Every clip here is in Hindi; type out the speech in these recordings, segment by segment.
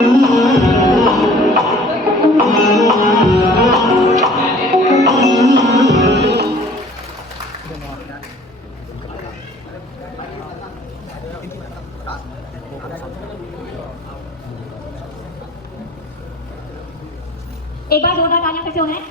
एक बार जोरदार तालियां फिर से हो रहे हैं।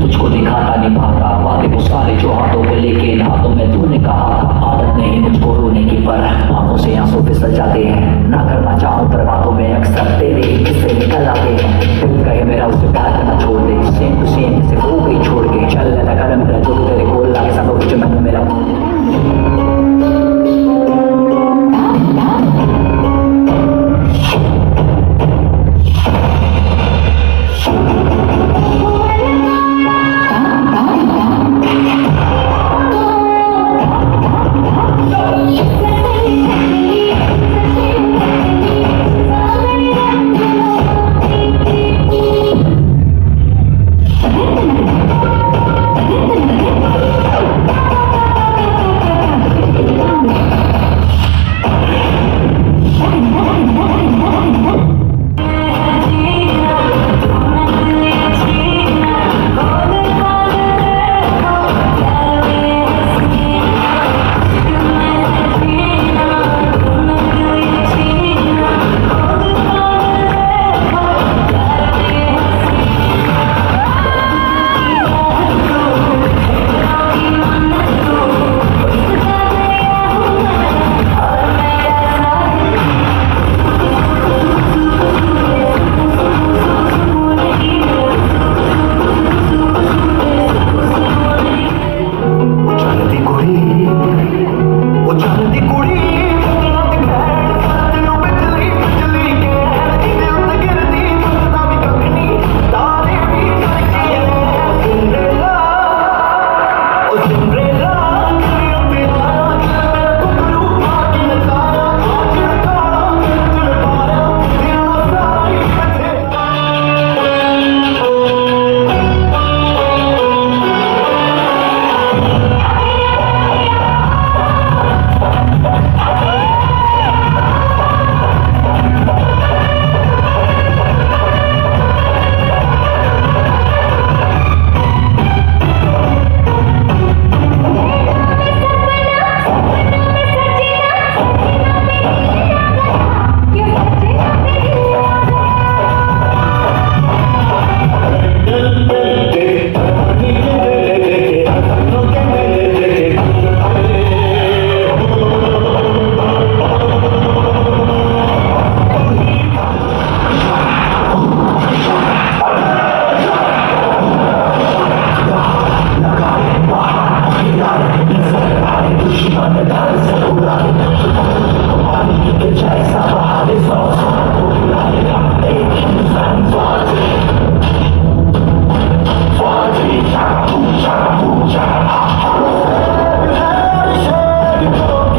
तुझको दिखाता निभाता वादे वो सारे जो हाथों पे लेके हाथों में तूने कहा था आदत नहीं मुझको रोने की पर आंखों से आंसू फिसल जाते हैं ना करना चाहूं पर बातों में अक्सर तेरे किस्से निकल आते हैं दिल कहे मेरा उसे प्यार करना छोड़ दे सेम टू सेम जैसे हो गई छोड़ के चल लगा मेरा जो तेरे गोल लागे सब कुछ मन मेरा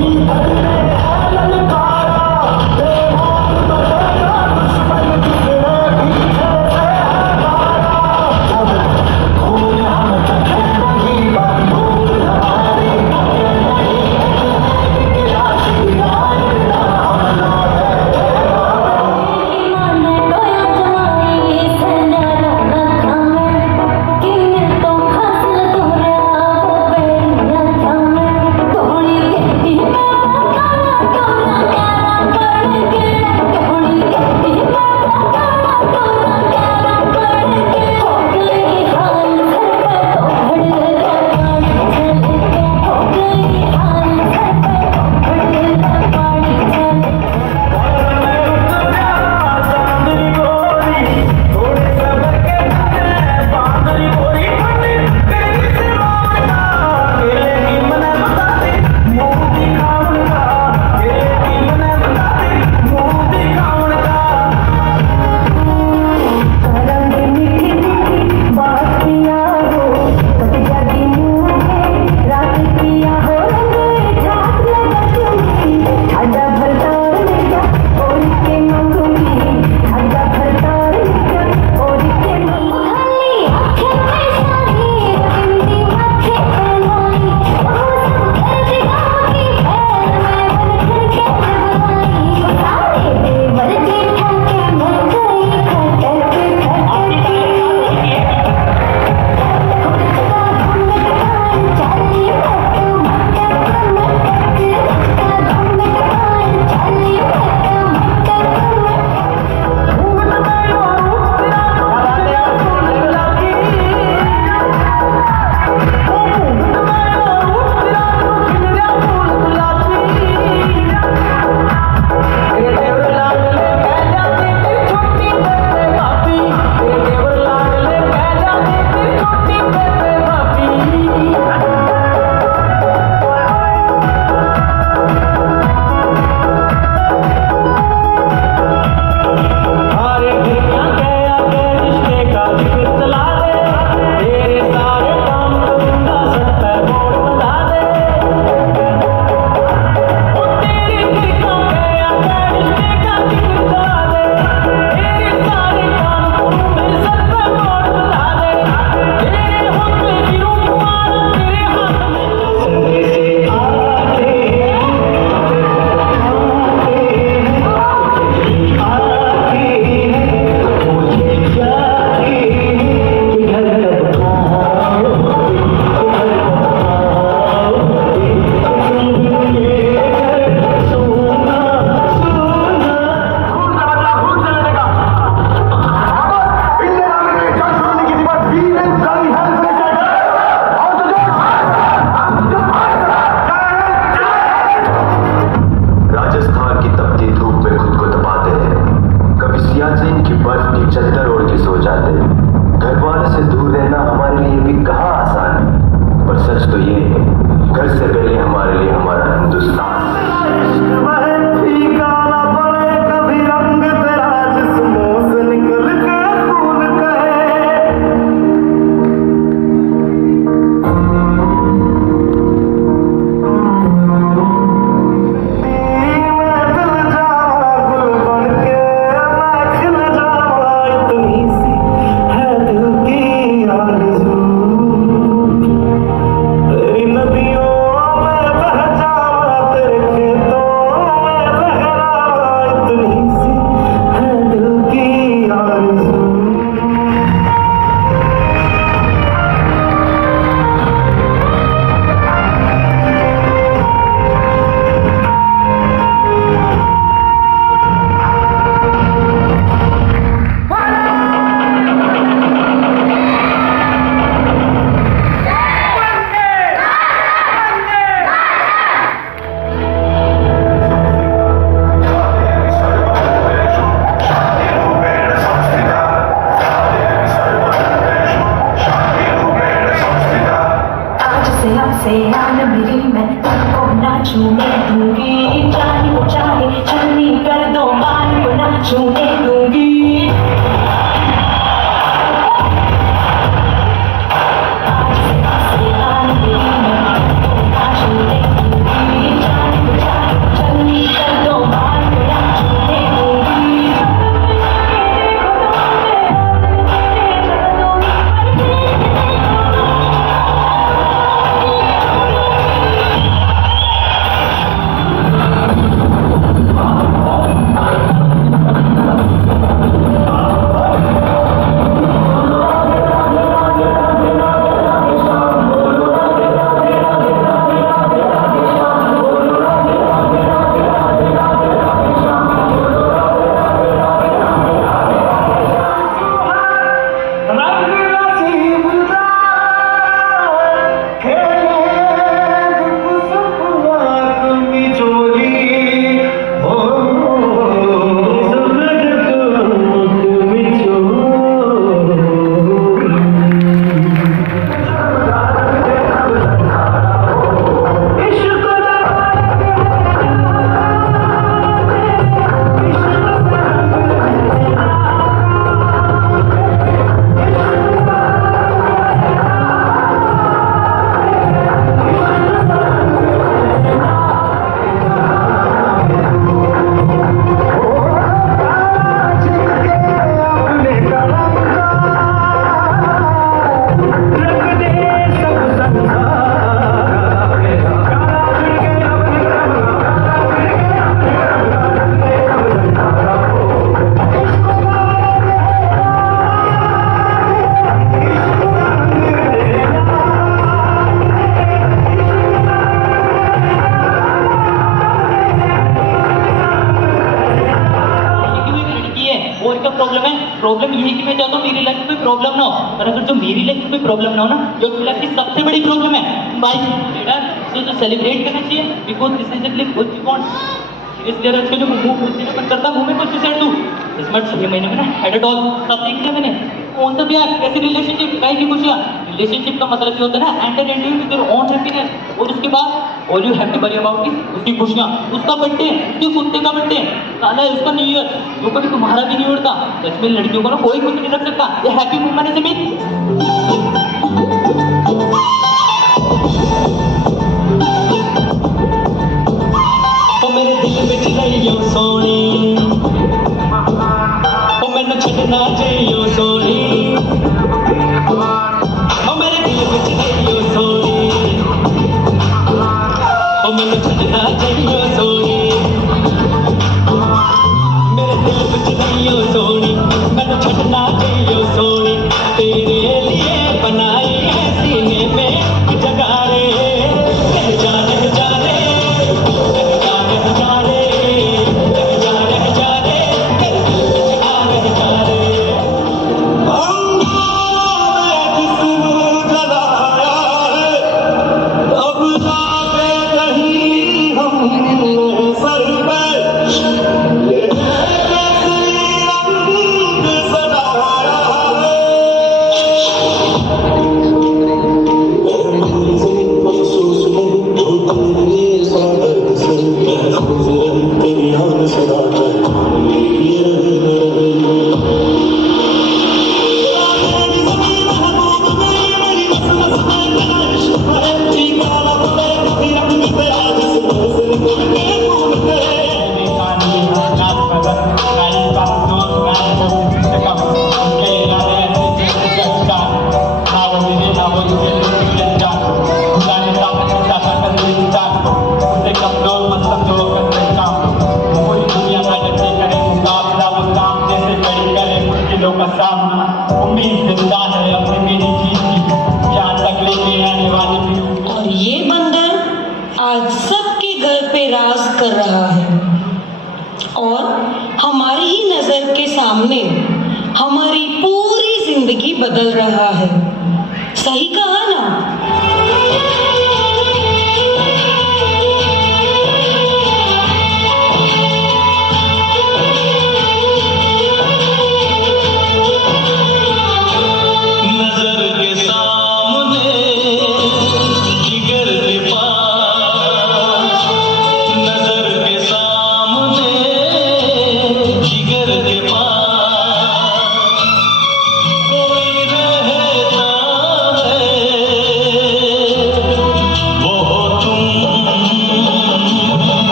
Keep छूने दूंगी, जाने को चाहे छलनी कर दो मान को ना छूने दूंगी। आज से आसमान भी मैं ना छूने दूंगी, जाने को चाहे छलनी कर दो मान को ना छूने दूंगी। प्रॉब्लम ये है कि मैं चाहता हूँ मेरी लाइफ में कोई प्रॉब्लम ना हो, और अगर जो मेरी लाइफ में कोई प्रॉब्लम ना हो ना, जो उसकी लाइफ की सबसे बड़ी प्रॉब्लम है भाई बेटा, तो सेलिब्रेट करना चाहिए, because this is the what you want. इसलिए आज के जो मुंह खुलने का मन करता मुंह में कुछ सुसाइड दूं इस मत 6 महीने में ना एट अ ऑल सब देख लिया मैंने। कौन सा प्यार, कैसी रिलेशनशिप, काहे की खुशियां। रिलेशनशिप का मतलब ये होता है ना enter into with your own happiness, और उसके बाद all you have to worry about is उसकी खुशियां, उसका बर्थडे, उसके कुत्ते का बर्थडे, साला है उसका न्यू ईयर, जो कभी तुम्हारा भी नहीं उड़ता। सच में लड़कियों को ना कोई कुछ नहीं रख सकता, ये हैप्पी वुमन इज मी। मेरे दिल में चिल्लाइयो सोनी, ओ मैंने छड़ना चाहिए सोनी, ओ मेरे दिल में चिल्लाइयो सोनी, ओ मैंने छड़ना चाहिए सोनी, मेरे दिल में चिल्लाइयो सोनी, मैंने छड़ना चाहिए सोनी, तेरे लिए बनाई है सीने में जगह रे, जाने जाने और ये बंदर आज सबके घर पे राज कर रहा है और हमारी ही नजर के सामने हमारी पूरी जिंदगी बदल रहा है। सही कहा ना?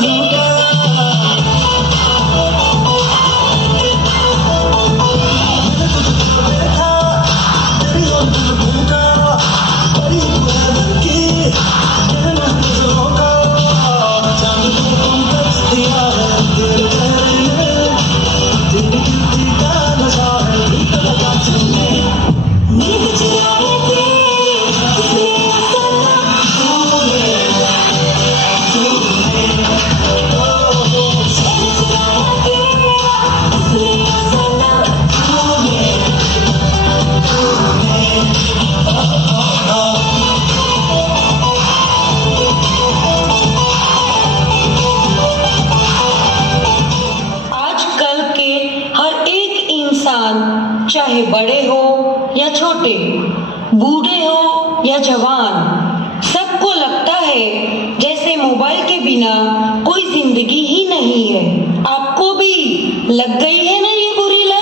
नजरों का देखा तेरी और दिल भूखा बड़ी तू है लड़की कहना नजरों का चांद को कॉम्प्लेक्स दिया है तेरे चेहरे ने तेरी गिरती का नशा है दिल लगा चलने नींद चुराए तेरी इसलिए सना आजकल के हर एक इंसान, चाहे बड़े हो या छोटे, बूढ़े हो या जवान, सबको लगता है जैसे मोबाइल के बिना कोई जिंदगी ही नहीं है। आपको भी लग गई है ना ये बुरी लत?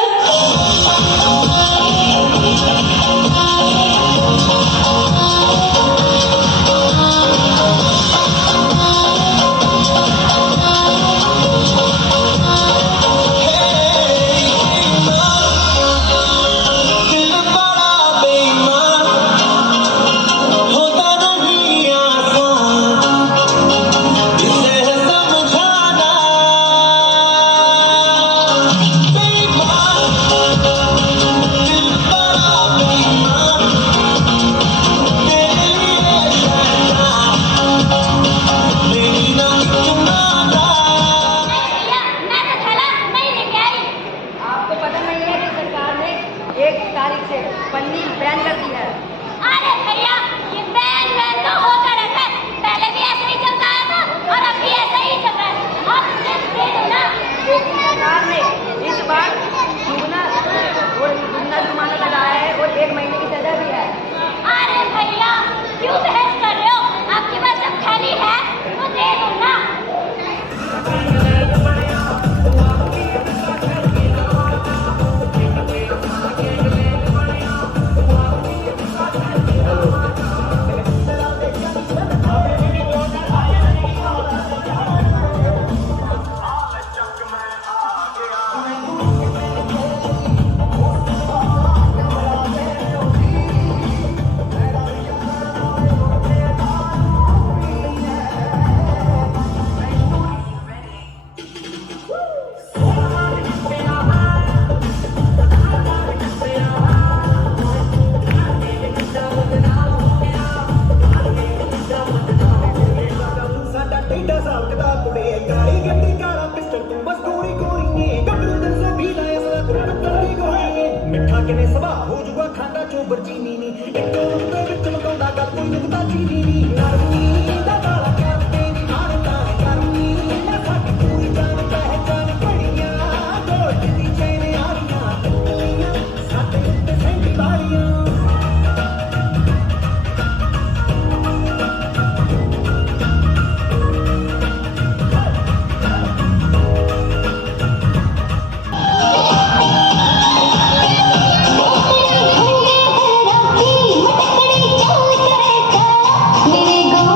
दिल बड़ा बेईमान होता नहीं आसान इसे समझाना बेईमान दिल बड़ा बेईमान तेरे लिए शैतान मेरी ना चुनाना मैं तो थैला नहीं लेके आई। आपको पता नहीं है कि सरकार ने 1 तारीख से पन्नी बैन कर दी है। अरे भैया, ये बैन तो होता रहता है, पहले भी ऐसे ही चलता आया था और अब भी ऐसा ही चल रहा है। अब सिर्फ दे दो ना। लेकिन सरकार ने इस बार दुगना जुर्माना लगाया है और 1 महीने की सजा भी है। अरे भैया, क्यों बहस कर रहे हो? आपके पास जब थैली है तो दे दो ना। ਸਾਡਾ ਟੇਡਾ ਸਾਲ ਕਦਾ ਕੁੜੇ ਕਾਲੀ ਗੱਡੀ ਕਾਲਾ ਪਿਸਟਲ ਤੂੰ ਬਸ ਗੋਰੀ ਗੋਰੀ ਨੇ ਗੱਭਰੂ ਦਿਲ ਸੋ ਵੀ ਲਾਇਆ ਸਦਾ ਤੂੰ ਕਰਦੀ ਗੋਰੀ ਮਿੱਠਾ ਕਿਨੇ ਸਵਾ ਹੋ ਜੂਗਾ ਖਾਂਦਾ ਚੋਬਰ ਚੀਨੀ ਨੀ ਇੱਕ ਦੇ ਵਿੱਚ ਮਕਾਉਂਦਾ ਗੱਲ ਕੋਈ ਨੁਕਤਾ ਚੀਨੀ ਨੀ ਨਰਮੀ ਦਾ ਵਾਲਾ ਕਰ ਤੇਰੀ ਆਰਤਾ ਕਰਨੀ ਮੈਂ ਸਾਡੀ ਪੂਰੀ ਜਾਨ ਪਹਿਚਾਨ ਕੜੀਆਂ ਗੋਲਡ ਦੀ ਚੈਨ ਆਰੀਆਂ ਸਾਡੇ ਉੱਤੇ ਸੈਂਟੀ ਵਾਲੀਆਂ मेरे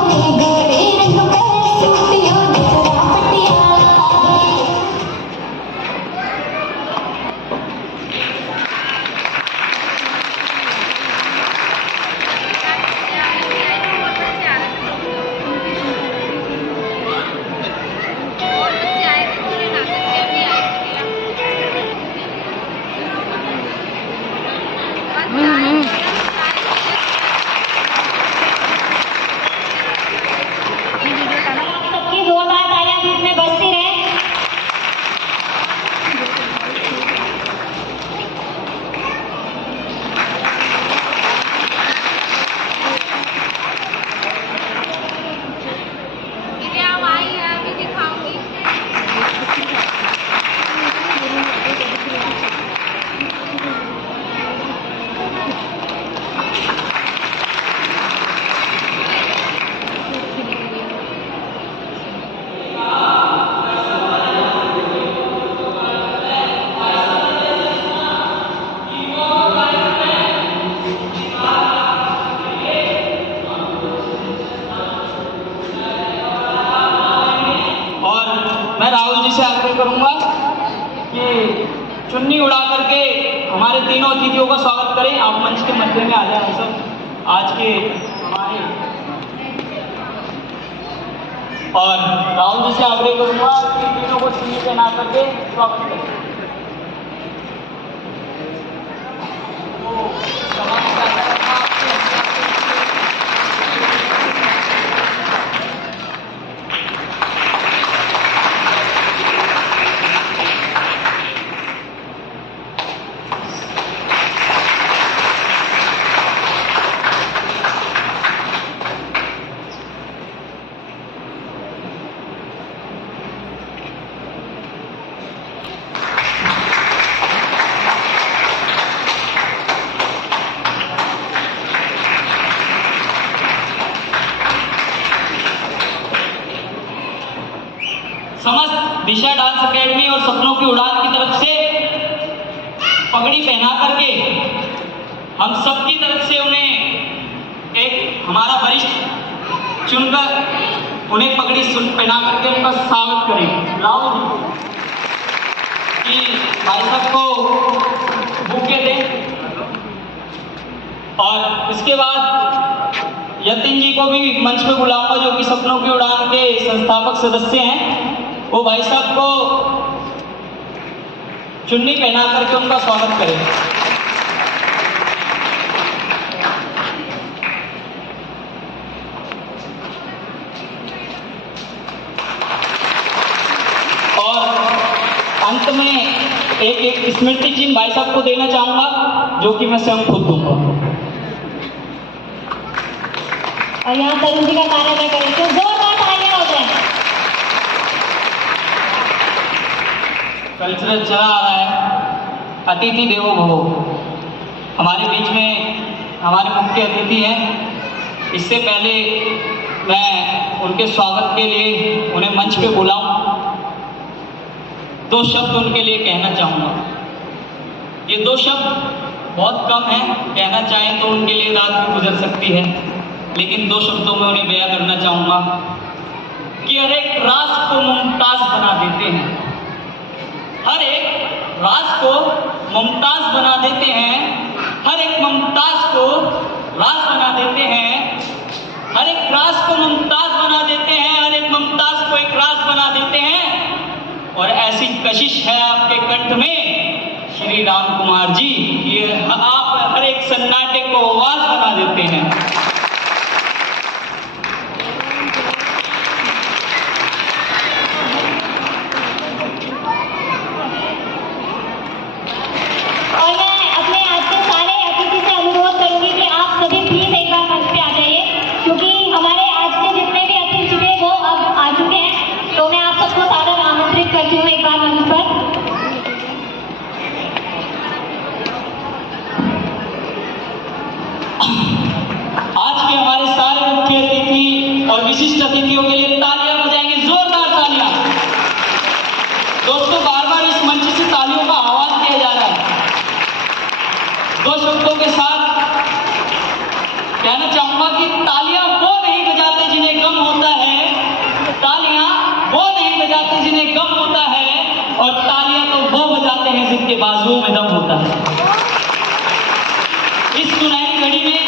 करूंगा कि चुन्नी उड़ा करके हमारे तीनों अतिथियों का स्वागत करें। आप मंच के मध्य में आ जाए सब आज के हमारे, और राहुल जी से आग्रह करूंगा कि तीनों को चुन्नी पहना करके स्वागत करें। समस्त दिशा डांस एकेडमी और सपनों की उड़ान की तरफ से पगड़ी पहना करके हम सब की तरफ से उन्हें एक हमारा वरिष्ठ चुनकर उन्हें पगड़ी पहना करके उनका स्वागत करें। राहुल कि भाई साहब को बुके दें, और इसके बाद यतिन जी को भी मंच पे बुलाऊंगा जो कि सपनों की उड़ान के संस्थापक सदस्य हैं। वो भाई साहब को चुन्नी पहना करके उनका स्वागत करें। और अंत में एक स्मृति चिन्ह भाई साहब को देना चाहूंगा जो कि मैं स्वयं खुद दूंगा। और यहाँ तरुण जी का गाना मैं करें तो जोरदार तालियां हो जाए। कल्चरल चला आ रहा है, अतिथि देवो भव। हमारे बीच में हमारे मुख्य अतिथि हैं। इससे पहले मैं उनके स्वागत के लिए उन्हें मंच पे बुलाऊं, दो शब्द उनके लिए कहना चाहूँगा। ये दो शब्द बहुत कम हैं, कहना चाहें तो उनके लिए रात भी गुजर सकती है, लेकिन दो शब्दों में उन्हें बयां करना चाहूँगा कि हर एक राज को मुमताज बना देते हैं। हर एक राज को मुमताज बना देते हैं। हर एक मुमताज को राज बना देते हैं। हर एक राज को मुमताज बना देते हैं। हर एक मुमताज को एक राज बना देते हैं। और ऐसी कशिश है आपके कंठ में श्री राम कुमार जी, ये आप हर एक सन्नाटे को आवाज बना देते हैं। और मैं अपने आज के सारे अतिथि से अनुरोध करूंगी कि आप सभी प्लीज एक बार मंच पे आ जाइए, क्योंकि हमारे आज के जितने भी अतिथि थे वो अब आ चुके हैं। तो मैं आप सबको सादर आमंत्रित करती हूँ एक बार मंच पर। आज के हमारे सारे मुख्य अतिथि और विशिष्ट अतिथियों के लिए तालियां बजाएंगे, जोरदार तालियां। दोस्तों, बार बार इस मंच से तालियों का आह्वान किया जा रहा है। दो शब्दों के साथ कहना चाहूंगा कि तालियां वो नहीं बजाते जिन्हें गम होता है। तालियां वो नहीं बजाते जिन्हें गम होता है, और तालियां तो वो बजाते हैं जिनके बाजुओं में दम होता है। इस सुनहरी घड़ी में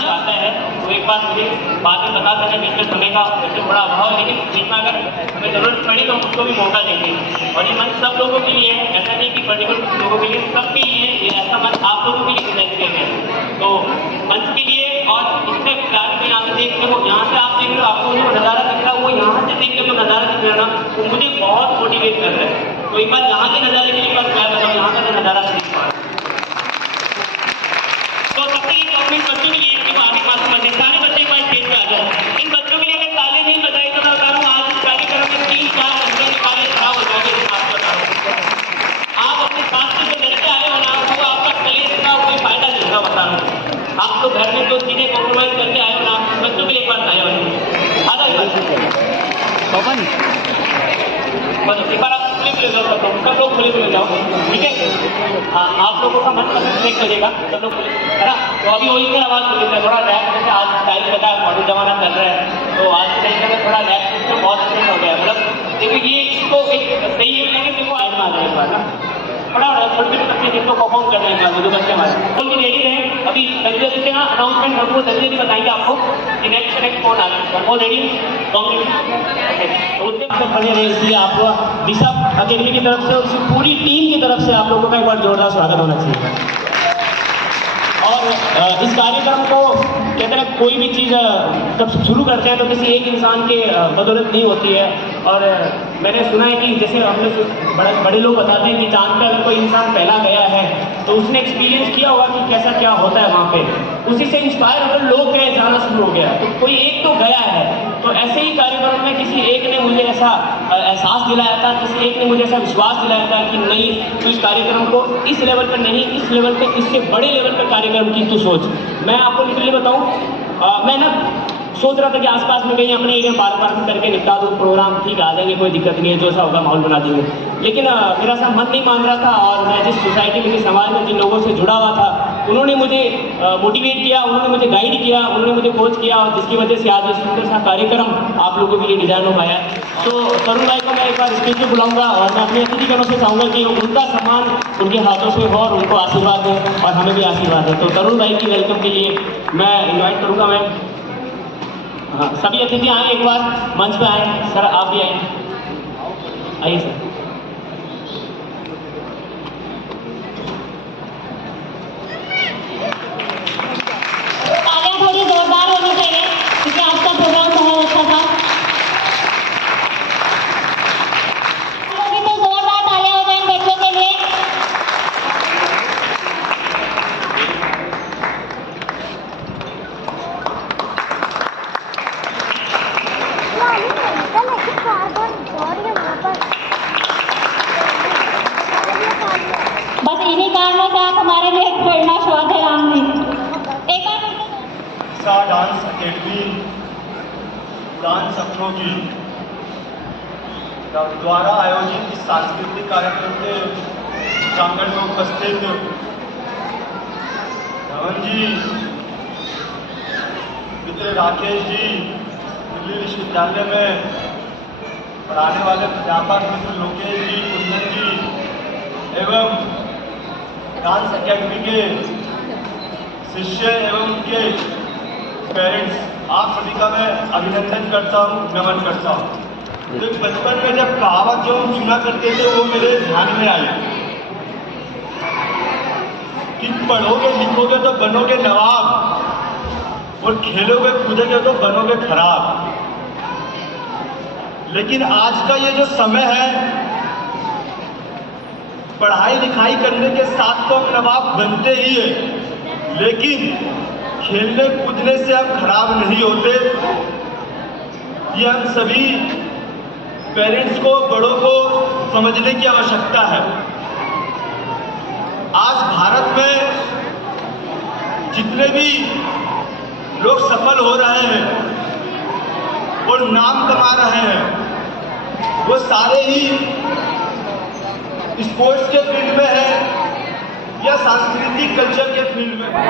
जो आता है वो एक बार मुझे बाद में बता देना, बीच में समय का वैसे बड़ा अभाव है, लेकिन बीच में अगर हमें जरूरत पड़ी तो उसको भी मौका देंगे। और ये मंच सब लोगों के लिए है, ऐसा नहीं कि पर्टिकुलर कुछ लोगों के लिए, सबके लिए ये ऐसा मंच आप लोगों के लिए डिजाइन किया गया है। तो मंच के लिए और इसमें प्यार में यहाँ से देख के वो यहाँ से आप देख रहे हो, आपको जो नज़ारा दिख रहा है वो यहाँ से देख के जो नज़ारा दिख रहा है ना, वो मुझे बहुत मोटिवेट कर रहा है। तो एक बार यहाँ के नज़ारे के लिए एक बार मैं बताऊँ, यहाँ का जो नज़ारा दिख पा रहा है। तो सबसे ये गवर्नमेंट बच्चों के लिए कि वो आगे पास बने, सारे बच्चे एक बार स्टेज पे आ जाए। इन बच्चों के लिए अगर ताली नहीं बजाई तो मैं बता रहा हूँ आज इस कार्यक्रम में 3-4 घंटे निकाले खराब हो जाएंगे। आप बता रहा हूँ, आप अपने स्वास्थ्य से लड़के आए हो ना, तो आपका कलेज का कोई फायदा नहीं होगा, बता रहा हूँ। आप तो घर में जो चीजें कॉम्प्रोमाइज करके आए हो ना, बच्चों के लिए एक बार आए हो आधा बस एक बार आप खुले खुले जाओ, सब लोग खुले खुले जाओ, ठीक है। हाँ, आप लोगों का मन पसंद देख बजेगा, सब लोग खुले, है ना। तो अभी वही कर आवाज बोली है, थोड़ा रैप, जैसे आज टाइम पता है मॉडर्न जमाना चल रहा है, तो आज के टाइम में थोड़ा रैप सिस्टम बहुत अच्छा हो गया है। मतलब देखिए ये इसको एक सही है, लेकिन बात ना बड़ा छोटे छोटे बच्चे जिनको परफॉर्म करने हैं जो बच्चे हमारे उनकी रेडी रहे। अभी संजय जी का अनाउंसमेंट हम संजय जी बताएंगे आपको कि नेक्स्ट कौन आ रहा है। रेडी तो उतने सब खड़े रहे, इसलिए आपको दिशा अकेडमी की तरफ से और उसकी पूरी टीम की तरफ से आप लोगों का एक बार जोरदार स्वागत होना चाहिए। और इस कार्यक्रम को कहते हैं कोई भी चीज़ जब शुरू करते हैं तो किसी एक इंसान के बदौलत नहीं होती है। और मैंने सुना है कि जैसे हमने बड़े लोग बताते हैं कि चांद पे अगर कोई इंसान पहला गया है तो उसने एक्सपीरियंस किया होगा कि कैसा क्या होता है वहाँ पे, उसी से इंस्पायर होकर लोग गए, जाना शुरू हो गया। तो कोई एक तो गया है, तो ऐसे ही कार्यक्रम में किसी एक ने मुझे ऐसा एहसास दिलाया था, किसी एक ने मुझे ऐसा विश्वास दिलाया था कि नहीं तो इस कार्यक्रम को इस लेवल पर नहीं, इस लेवल पर, इससे बड़े लेवल पर कार्यक्रम की तू सोच। मैं आपको लिटरली बताऊँ, मैं ना सोच रहा था कि आसपास में कहीं अपने एरिया पार करके निपटा दूँ प्रोग्राम, ठीक आ जाएंगे, कोई दिक्कत नहीं है, जो सा होगा माहौल बना देंगे। लेकिन मेरा सा मन नहीं मान रहा था। और मैं जिस सोसाइटी में, जिस समाज में, जिन लोगों से जुड़ा हुआ था, उन्होंने मुझे मोटिवेट किया, उन्होंने मुझे गाइड किया, उन्होंने मुझे कोच किया, और जिसकी वजह से आज ये सुंदर सा कार्यक्रम आप लोगों के लिए डिजाइन हो पाया। तो तरुण भाई को मैं एक बार स्टेज पर बुलाऊंगा और मैं अपने अतिथिगणों से चाहूँगा कि उनका सम्मान उनके हाथों से हो और उनको आशीर्वाद दें और हमें भी आशीर्वाद दें। तो तरुण भाई की वेलकम के लिए मैं इन्वाइट करूँगा। मैं हाँ, सभी अतिथि आए, एक बार मंच पे आए। सर आप भी आए, आइए सर। तालियां थोड़ी जोरदार होनी चाहिए क्योंकि आज का प्रोग्राम बहुत अच्छा था। तो जोरदार तालियां हो जाए बच्चों के लिए। बस इन्हीं कारणों से आप हमारे लिए एक प्रेरणा स्रोत है राम जी। एक बार डांस अकेडमी उड़ान सपनों की द्वारा आयोजित इस सांस्कृतिक कार्यक्रम के प्रांगण में उपस्थित धवन जी, मित्र राकेश जी, दिल्ली विश्वविद्यालय में पढ़ाने वाले प्राध्यापक मित्र लोकेश जी, कुंदन जी एवं डांस अकेडमी के शिष्य एवं उनके पेरेंट्स, आप सभी का मैं अभिनंदन करता हूँ, नमन करता हूँ। तो बचपन में जब कहावत जो हम सुना करते थे वो मेरे ध्यान में आई कि पढ़ोगे लिखोगे तो बनोगे नवाब और खेलोगे कूदोगे तो बनोगे खराब। लेकिन आज का ये जो समय है, पढ़ाई लिखाई करने के साथ तो हम नवाब बनते ही है, लेकिन खेलने कूदने से हम खराब नहीं होते। ये हम सभी पेरेंट्स को, बड़ों को समझने की आवश्यकता है। आज भारत में जितने भी लोग सफल हो रहे हैं और नाम कमा रहे हैं, वो सारे ही स्पोर्ट्स के फील्ड में है या सांस्कृतिक कल्चर के फील्ड में है।